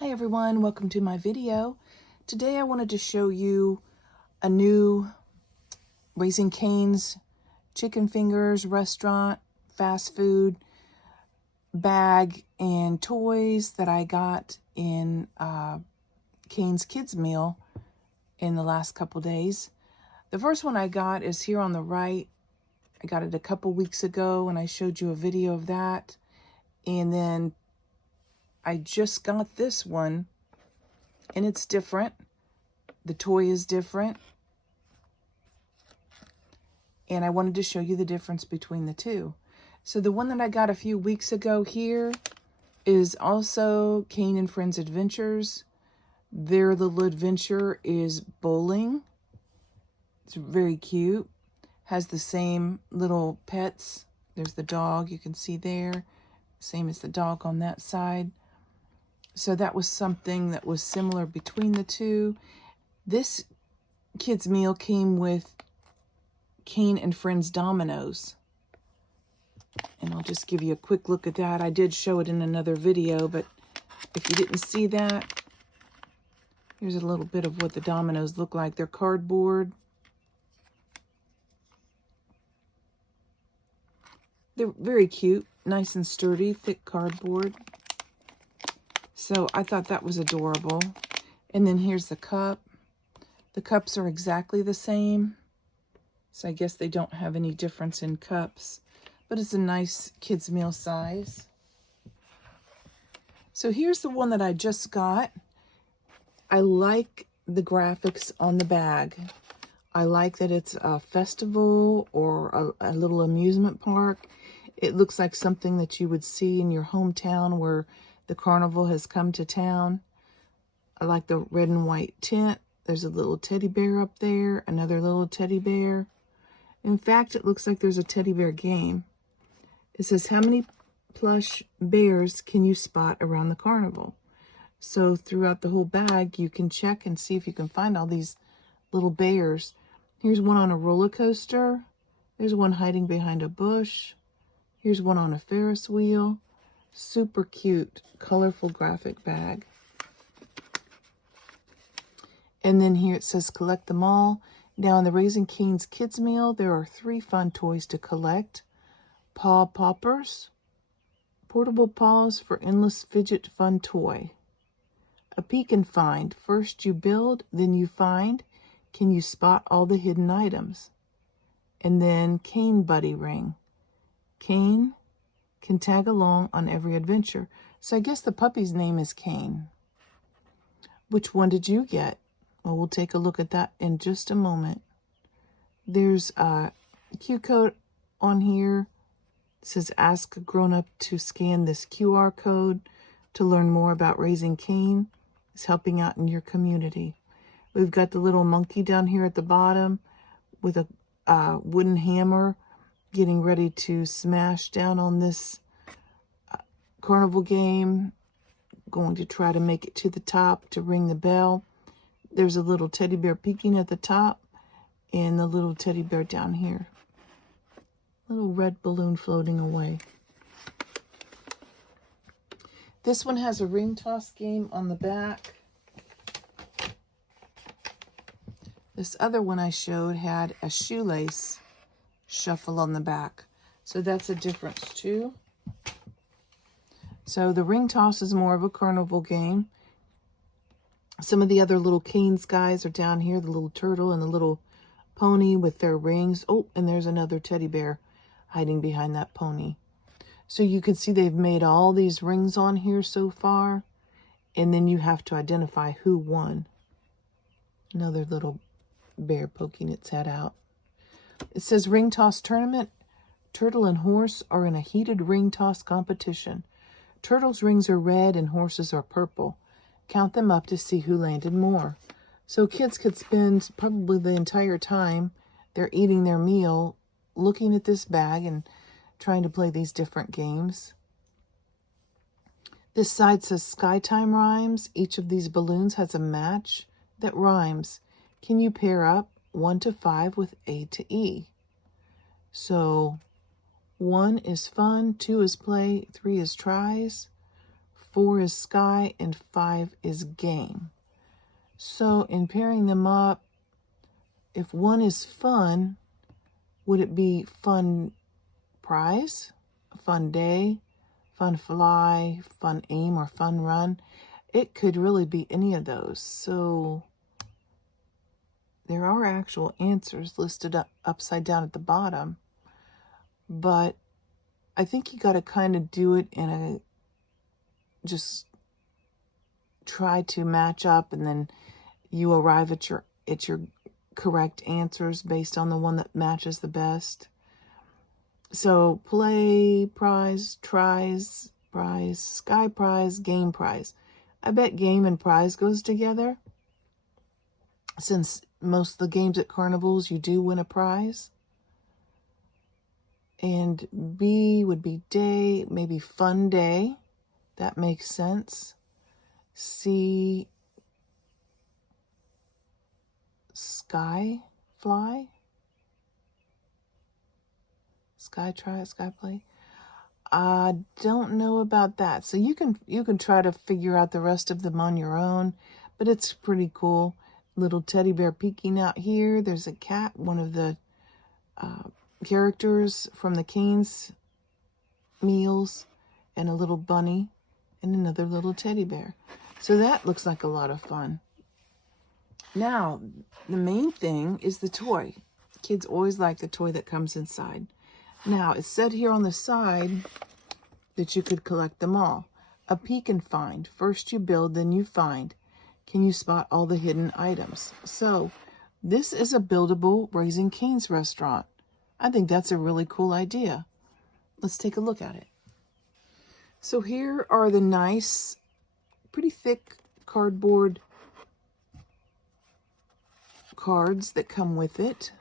Hi everyone, welcome to my video. Today I wanted to show you a new Raising Cane's chicken fingers restaurant fast food bag and toys that I got in Cane's Kids Meal in the last couple days. The first one I got is here on the right. I got it a couple weeks ago and I showed you a video of that. And then I just got this one and it's different. The toy is different. And I wanted to show you the difference between the two. So the one that I got a few weeks ago here is also Cane and Friends Adventures. Their little adventure is bowling. It's very cute. Has the same little pets. There's the dog you can see there. Same as the dog on that side. So that was something that was similar between the two. This kids meal came with Cane and Friends dominoes. And I'll just give you a quick look at that. I did show it in another video, but if you didn't see that, here's a little bit of what the dominoes look like. They're cardboard. They're very cute, nice and sturdy, thick cardboard. So I thought that was adorable. And then here's the cup. The cups are exactly the same. So I guess they don't have any difference in cups, but it's a nice kids meal size. So here's the one that I just got. I like the graphics on the bag. I like that it's a festival or a little amusement park. It looks like something that you would see in your hometown where the carnival has come to town. I like the red and white tent. There's a little teddy bear up there, another little teddy bear. In fact, it looks like there's a teddy bear game. It says, how many plush bears can you spot around the carnival? So throughout the whole bag, you can check and see if you can find all these little bears. Here's one on a roller coaster. There's one hiding behind a bush. Here's one on a Ferris wheel. Super cute, colorful graphic bag. And then here it says, collect them all. Now in the Raising Cane's Kids Meal, there are 3 fun toys to collect. Paw Poppers, portable paws for endless fidget fun toy. A peek and find. First you build, then you find. Can you spot all the hidden items? And then Cane Buddy Ring. Cane can tag along on every adventure. So I guess the puppy's name is Cane. Which one did you get? Well, we'll take a look at that in just a moment. There's a Q code on here. It says ask a grown-up to scan this QR code to learn more about Raising Cane. It's helping out in your community. We've got the little monkey down here at the bottom with a wooden hammer getting ready to smash down on this carnival game. Going to try to make it to the top to ring the bell. There's a little teddy bear peeking at the top and the little teddy bear down here. Little red balloon floating away. This one has a ring toss game on the back. This other one I showed had a shoelace shuffle on the back. So that's a difference too. So the ring toss is more of a carnival game. Some of the other little Cane's guys are down here, the little turtle and the little pony with their rings. Oh, and there's another teddy bear hiding behind that pony. So you can see they've made all these rings on here so far. And then you have to identify who won. Another little bear poking its head out. It says ring toss tournament. Turtle and horse are in a heated ring toss competition. Turtle's rings are red and horses are purple. Count them up to see who landed more. So kids could spend probably the entire time they're eating their meal looking at this bag and trying to play these different games. This side says Skytime rhymes. Each of these balloons has a match that rhymes. Can you pair up 1 to 5 with A to E? So 1 is fun, 2 is play, 3 is tries, 4 is sky, and 5 is game. So in pairing them up, if 1 is fun, would it be fun prize, fun day, fun fly, fun aim, or fun run? It could really be any of those. So there are actual answers listed upside down at the bottom, but I think you got to kind of do it in a, just try to match up, and then you arrive at your correct answers based on the one that matches the best. So play prize, tries prize, sky prize, game prize. I bet game and prize goes together, since most of the games at carnivals you do win a prize. And B would be day, maybe fun day. That makes sense. C, sky fly, sky try, sky play. I don't know about that. So you can try to figure out the rest of them on your own, but it's pretty cool. Little teddy bear peeking out here. There's a cat, one of the characters from the Cane's meals, and a little bunny and another little teddy bear. So that looks like a lot of fun. Now, the main thing is the toy. Kids always like the toy that comes inside. Now, it said here on the side that you could collect them all. A peek and find. First you build, then you find. Can you spot all the hidden items? So, this is a buildable Raising Cane's restaurant. I think that's a really cool idea. Let's take a look at it. So here are the nice, pretty thick cardboard cards that come with it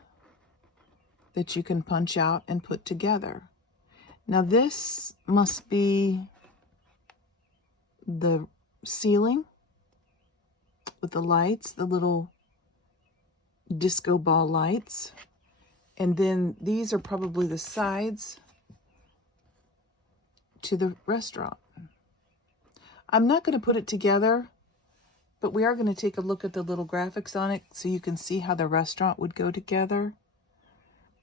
that you can punch out and put together. Now this must be the ceiling with the lights, the little disco ball lights. And then these are probably the sides to the restaurant. I'm not going to put it together, but we are going to take a look at the little graphics on it so you can see how the restaurant would go together.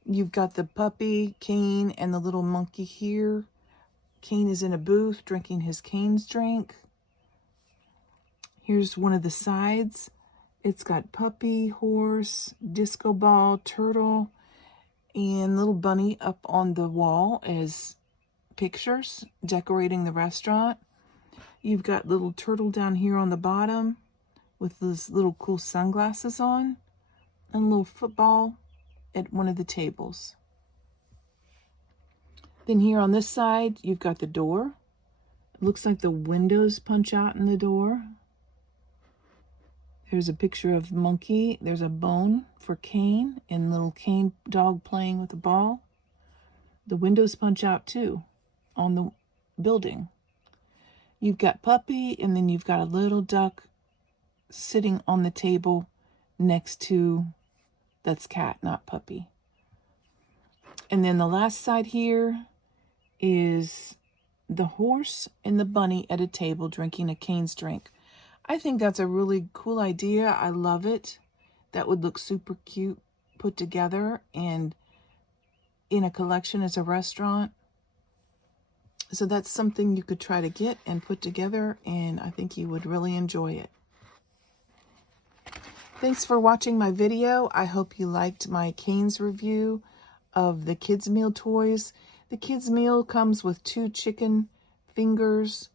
You've got the puppy, Cane, and the little monkey here. Cane is in a booth drinking his Cane's drink. Here's one of the sides. It's got puppy, horse, disco ball, turtle, and little bunny up on the wall as pictures decorating the restaurant. You've got little turtle down here on the bottom with those little cool sunglasses on, and a little football at one of the tables. Then here on this side, you've got the door. It looks like the windows punch out in the door. There's a picture of monkey. There's a bone for Cane, and little Cane dog playing with the ball. The windows punch out too on the building. You've got puppy, and then you've got a little duck sitting on the table next to, that's cat, not puppy. And then the last side here is the horse and the bunny at a table drinking a Cane's drink. I think that's a really cool idea. I love it. That would look super cute put together and in a collection as a restaurant. So that's something you could try to get and put together, and I think you would really enjoy it. Thanks for watching my video. I hope you liked my Cane's review of the kids' meal toys. The kids' meal comes with 2 chicken fingers,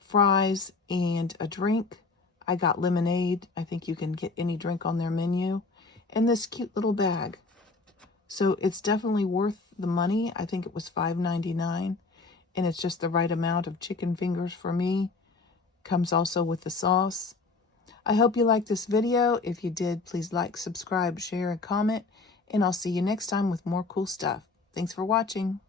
fries, and a drink. I got lemonade. I think you can get any drink on their menu. And this cute little bag. So it's definitely worth the money. I think it was $5.99. And it's just the right amount of chicken fingers for me. Comes also with the sauce. I hope you liked this video. If you did, please like, subscribe, share, and comment. And I'll see you next time with more cool stuff. Thanks for watching.